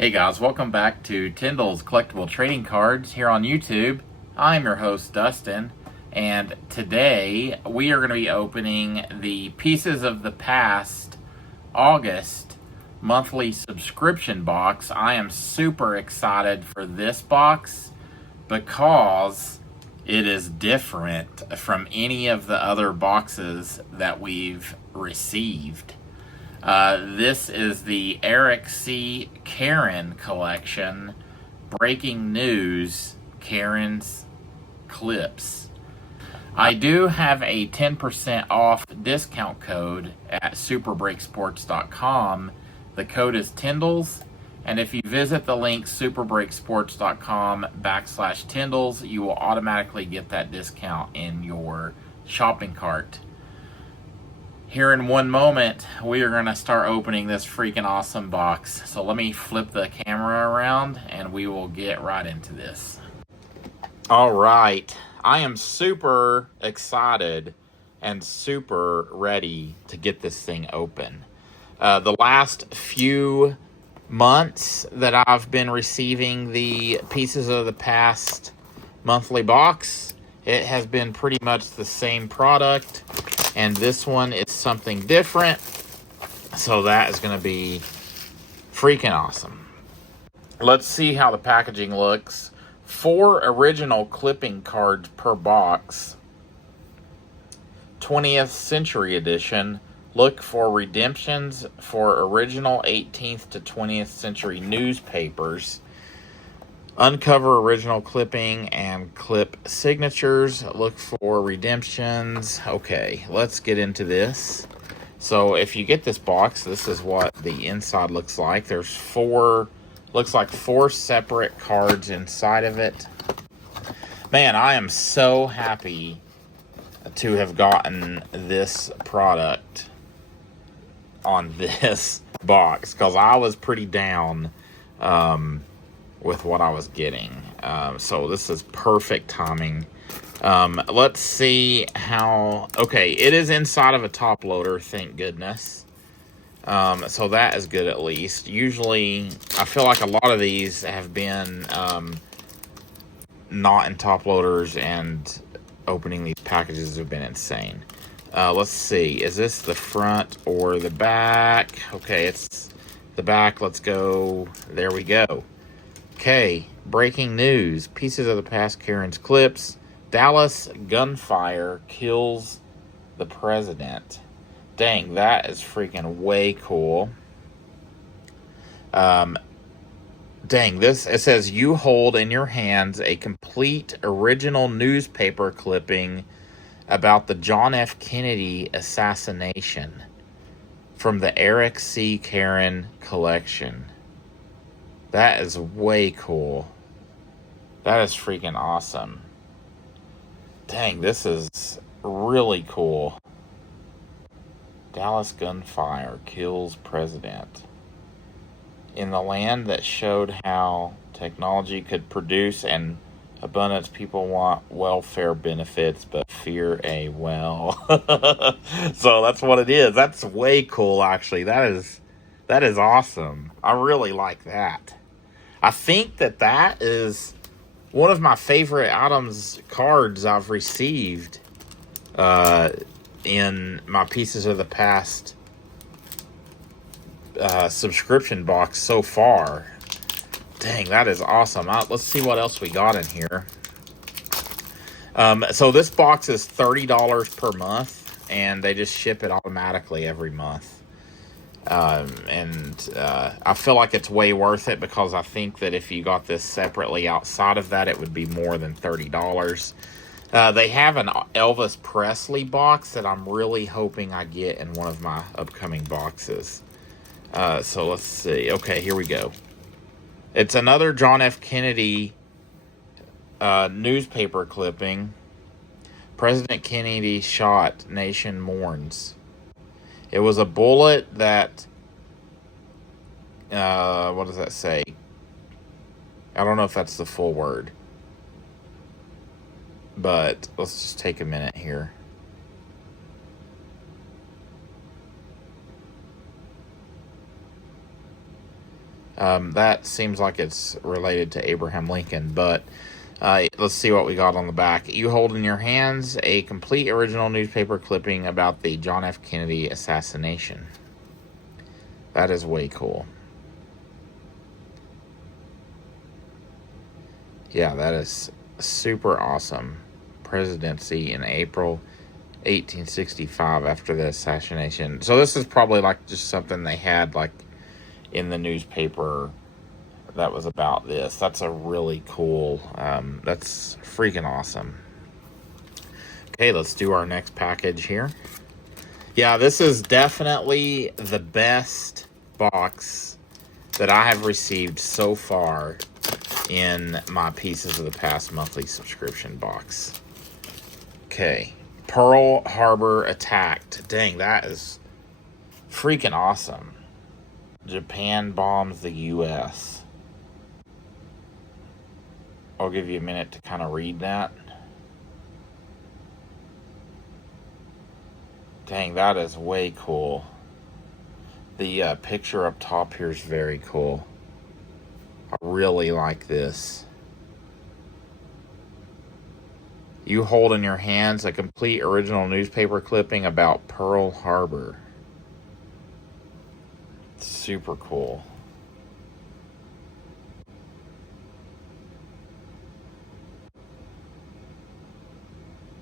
Hey guys, welcome back to Tyndall's Collectible Trading Cards here on YouTube. I'm your host Dustin, and today we are going to be opening the Pieces of the Past August monthly subscription box. I am super excited for this box because it is different from any of the other boxes that we've received. This is the Eric C. Karen collection, Breaking News, Karen's Clips. I do have a 10% off discount code at superbreaksports.com. The code is Tyndalls, and if you visit the link superbreaksports.com/Tyndalls, you will automatically get that discount in your shopping cart. Here in one moment, we are going to start opening this freaking awesome box. So let me flip the camera around and we will get right into this. All right. I am super excited and super ready to get this thing open. The last few months that I've been receiving the Pieces of the Past monthly box, it has been pretty much the same product. And this one is something different, so that is going to be freaking awesome. Let's see how the packaging looks. 4 original clipping cards per box. 20th Century Edition. Look for redemptions for original 18th to 20th century newspapers. Uncover original clipping and clip signatures. Look for redemptions. Okay, let's get into this. So if you get this box, this is what the inside looks like. There's 4 separate cards inside of it. Man, I am so happy to have gotten this product on this box, because I was pretty down with what I was getting. So this is perfect timing. Let's see how... Okay, it is inside of a top loader, thank goodness. So that is good at least. Usually, I feel like a lot of these have been not in top loaders, and opening these packages have been insane. Let's see. Is this the front or the back? Okay, it's the back. Let's go. There we go. Okay, breaking news. Pieces of the Past, Karen's Clips. Dallas gunfire kills the president. Dang, that is freaking way cool. Dang, this, it says, you hold in your hands a complete original newspaper clipping about the John F. Kennedy assassination from the Eric C. Karen collection. That is way cool. That is freaking awesome. Dang, this is really cool. Dallas gunfire kills president. In the land that showed how technology could produce an abundance, people want welfare benefits but fear a well. So that's what it is. That's way cool, actually. That is awesome. I really like that. I think that is one of my favorite cards I've received in my Pieces of the Past subscription box so far. Dang, that is awesome. Let's see what else we got in here. So this box is $30 per month, and they just ship it automatically every month. I feel like it's way worth it, because I think that if you got this separately outside of that, it would be more than $30. They have an Elvis Presley box that I'm really hoping I get in one of my upcoming boxes. So let's see. Okay, here we go. It's another John F. Kennedy newspaper clipping. President Kennedy shot, nation mourns. It was a bullet that, what does that say? I don't know if that's the full word. But let's just take a minute here. That seems like it's related to Abraham Lincoln, but let's see what we got on the back. You hold in your hands a complete original newspaper clipping about the John F. Kennedy assassination. That is way cool. Yeah, that is super awesome. Presidency in April 1865 after the assassination. So this is probably like just something they had like in the newspaper that was about this. That's a really cool, that's freaking awesome. Okay, let's do our next package here. Yeah, this is definitely the best box that I have received so far in my Pieces of the Past monthly subscription box. Okay, Pearl Harbor attacked. Dang, that is freaking awesome. Japan bombs the U.S. I'll give you a minute to kind of read that. Dang, that is way cool. The picture up top here is very cool. I really like this. You hold in your hands a complete original newspaper clipping about Pearl Harbor. Super cool.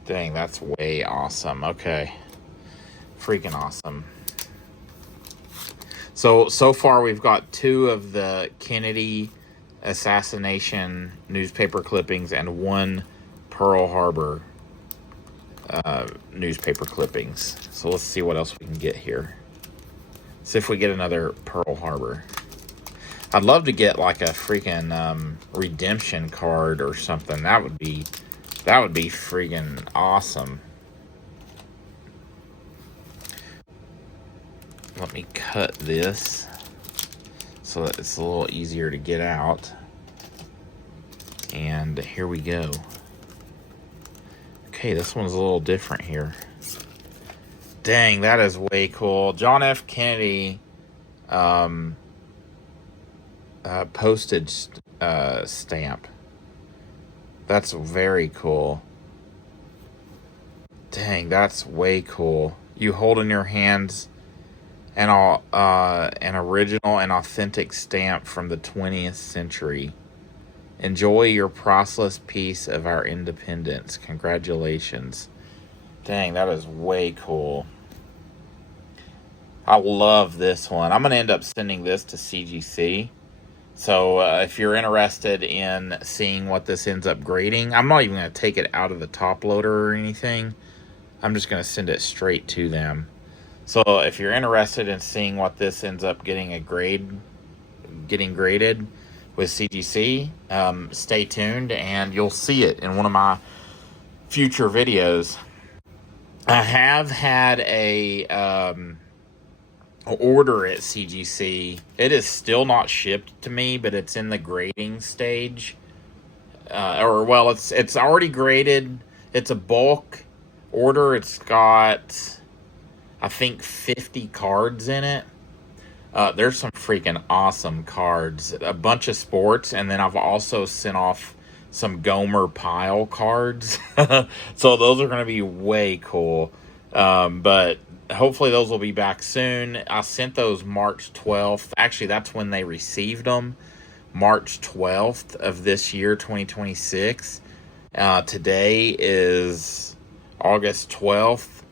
Dang, that's way awesome. Okay. Freaking awesome. So far we've got 2 of the Kennedy assassination newspaper clippings and 1 Pearl Harbor newspaper clippings. So let's see what else we can get here. See if we get another Pearl Harbor. I'd love to get like a freaking redemption card or something. That would be freaking awesome. Let me cut this so that it's a little easier to get out. And here we go. Okay, this one's a little different here. Dang, that is way cool. John F. Kennedy postage stamp. That's very cool. Dang, that's way cool. You hold in your hands an original and authentic stamp from the 20th century. Enjoy your priceless piece of our independence. Congratulations. Dang, that is way cool. I love this one. I'm going to end up sending this to CGC. So if you're interested in seeing what this ends up grading, I'm not even going to take it out of the top loader or anything. I'm just going to send it straight to them. So if you're interested in seeing what this ends up getting graded with CGC, stay tuned and you'll see it in one of my future videos. I have had a order at CGC. It is still not shipped to me, but it's in the grading stage. It's already graded. It's a bulk order. It's got, I think, 50 cards in it. There's some freaking awesome cards. A bunch of sports, and then I've also sent off some Gomer Pyle cards. So those are going to be way cool. But hopefully those will be back soon. I sent those March 12th. Actually, that's when they received them. March 12th of this year, 2026. Today is August 12th.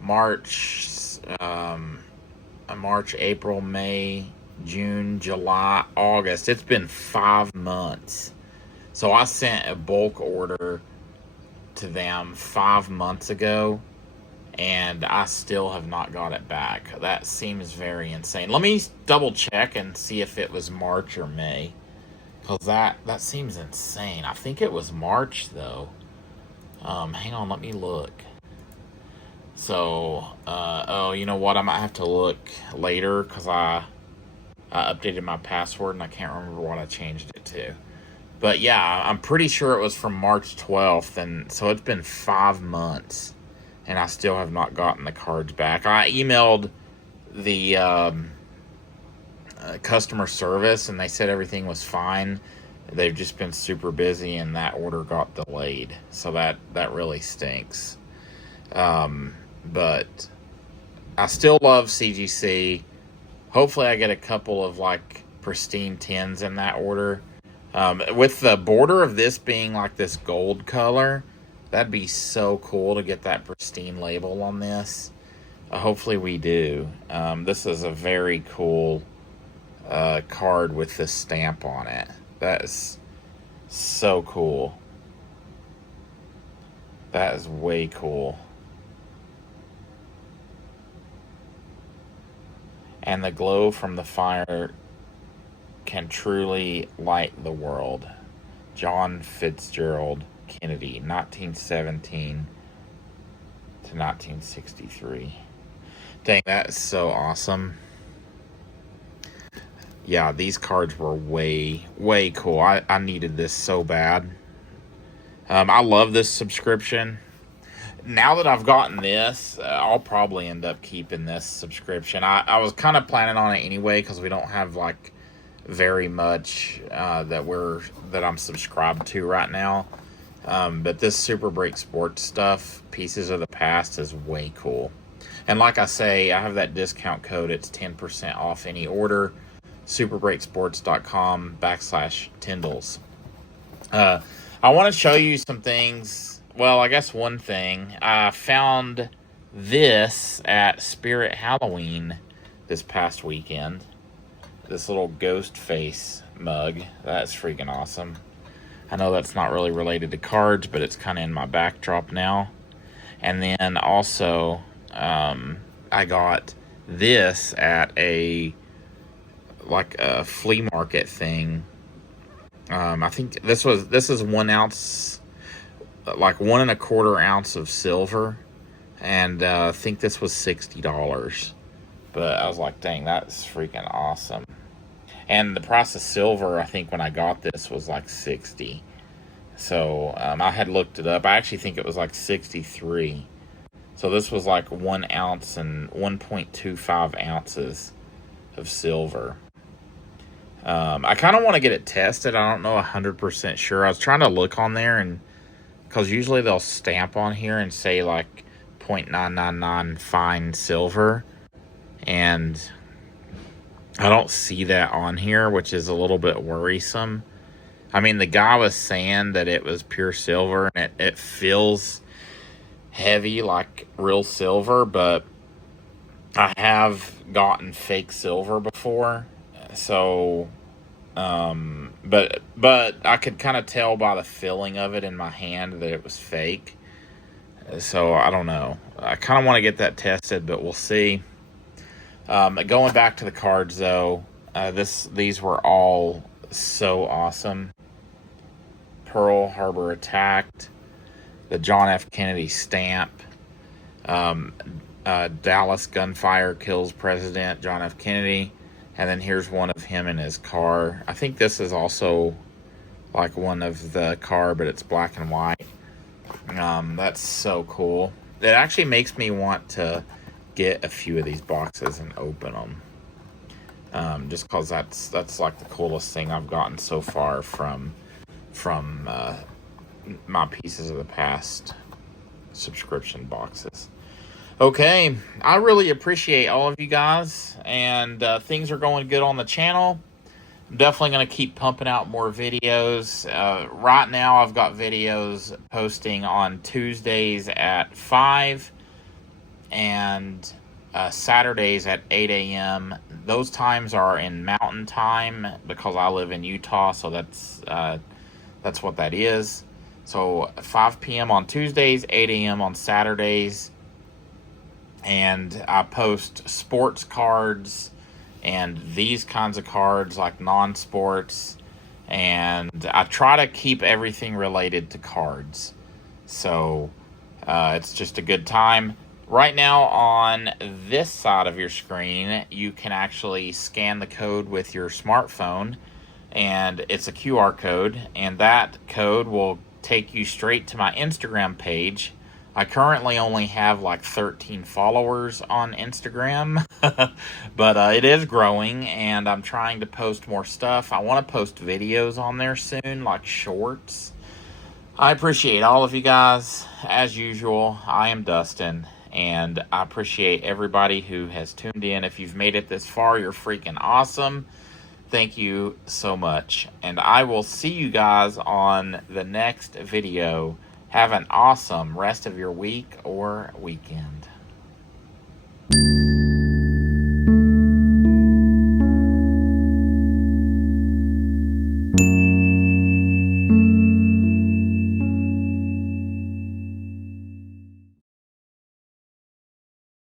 March, April, May, June, July, August. It's been 5 months. So I sent a bulk order to them 5 months ago, and I still have not got it back. That seems very insane. Let me double check and see if it was March or May, because that seems insane. I think it was March, though. Hang on, let me look. So, you know what? I might have to look later, because I updated my password, and I can't remember what I changed it to. But yeah, I'm pretty sure it was from March 12th, and so it's been 5 months, and I still have not gotten the cards back. I emailed the customer service, and they said everything was fine. They've just been super busy, and that order got delayed. So that really stinks. But I still love CGC. Hopefully I get a couple of like pristine 10s in that order. With the border of this being like this gold color, that'd be so cool to get that pristine label on this. Hopefully we do. This is a very cool card with this stamp on it. That is so cool. That is way cool. And the glow from the fire can truly light the world. John Fitzgerald Kennedy, 1917 to 1963. Dang, that is so awesome. Yeah, these cards were way, way cool. I needed this so bad. I love this subscription. Now that I've gotten this, I'll probably end up keeping this subscription. I was kind of planning on it anyway because we don't have like very much that I'm subscribed to right now. But this Super Break Sports stuff, Pieces of the Past, is way cool. And like I say, I have that discount code. It's 10% off any order. superbreaksports.com/Tyndalls. I want to show you some things. Well, I guess one thing. I found this at Spirit Halloween this past weekend. This little ghost face mug. That's freaking awesome. I know that's not really related to cards, but it's kind of in my backdrop now. And then also, I got this at a flea market thing. I think this is 1 ounce, like 1 1/4 ounce of silver, and I think this was $60. But I was like, dang, that's freaking awesome. And the price of silver, I think when I got this, was like $60. So I had looked it up. I actually think it was like $63. So this was like 1 ounce and 1.25 ounces of silver. I kind of want to get it tested. I don't know 100% sure. I was trying to look on there, and because usually they'll stamp on here and say like 0.999 fine silver, and I don't see that on here, which is a little bit worrisome. I mean, the guy was saying that it was pure silver, and it feels heavy like real silver, but I have gotten fake silver before, so but I could kind of tell by the feeling of it in my hand that it was fake. So I don't know. I kind of want to get that tested, but we'll see. Going back to the cards though, these were all so awesome. Pearl Harbor Attacked, the John F. Kennedy stamp, Dallas gunfire kills President John F. Kennedy, and then here's one of him in his car. I think this is also like one of the car, but it's black and white. That's so cool. It actually makes me want to get a few of these boxes and open them. Just because that's like the coolest thing I've gotten so far from my Pieces of the Past subscription boxes. Okay, I really appreciate all of you guys, and things are going good on the channel. I'm definitely going to keep pumping out more videos. Right now, I've got videos posting on Tuesdays at 5 and Saturdays at 8 a.m. Those times are in Mountain Time because I live in Utah, so that's what that is. So 5 p.m. on Tuesdays, 8 a.m. on Saturdays. And I post sports cards and these kinds of cards like non-sports. And I try to keep everything related to cards. So it's just a good time. Right now on this side of your screen, you can actually scan the code with your smartphone. And it's a QR code. And that code will take you straight to my Instagram page. I currently only have like 13 followers on Instagram, but it is growing, and I'm trying to post more stuff. I want to post videos on there soon, like shorts. I appreciate all of you guys. As usual, I am Dustin, and I appreciate everybody who has tuned in. If you've made it this far, you're freaking awesome. Thank you so much. And I will see you guys on the next video. Have an awesome rest of your week or weekend.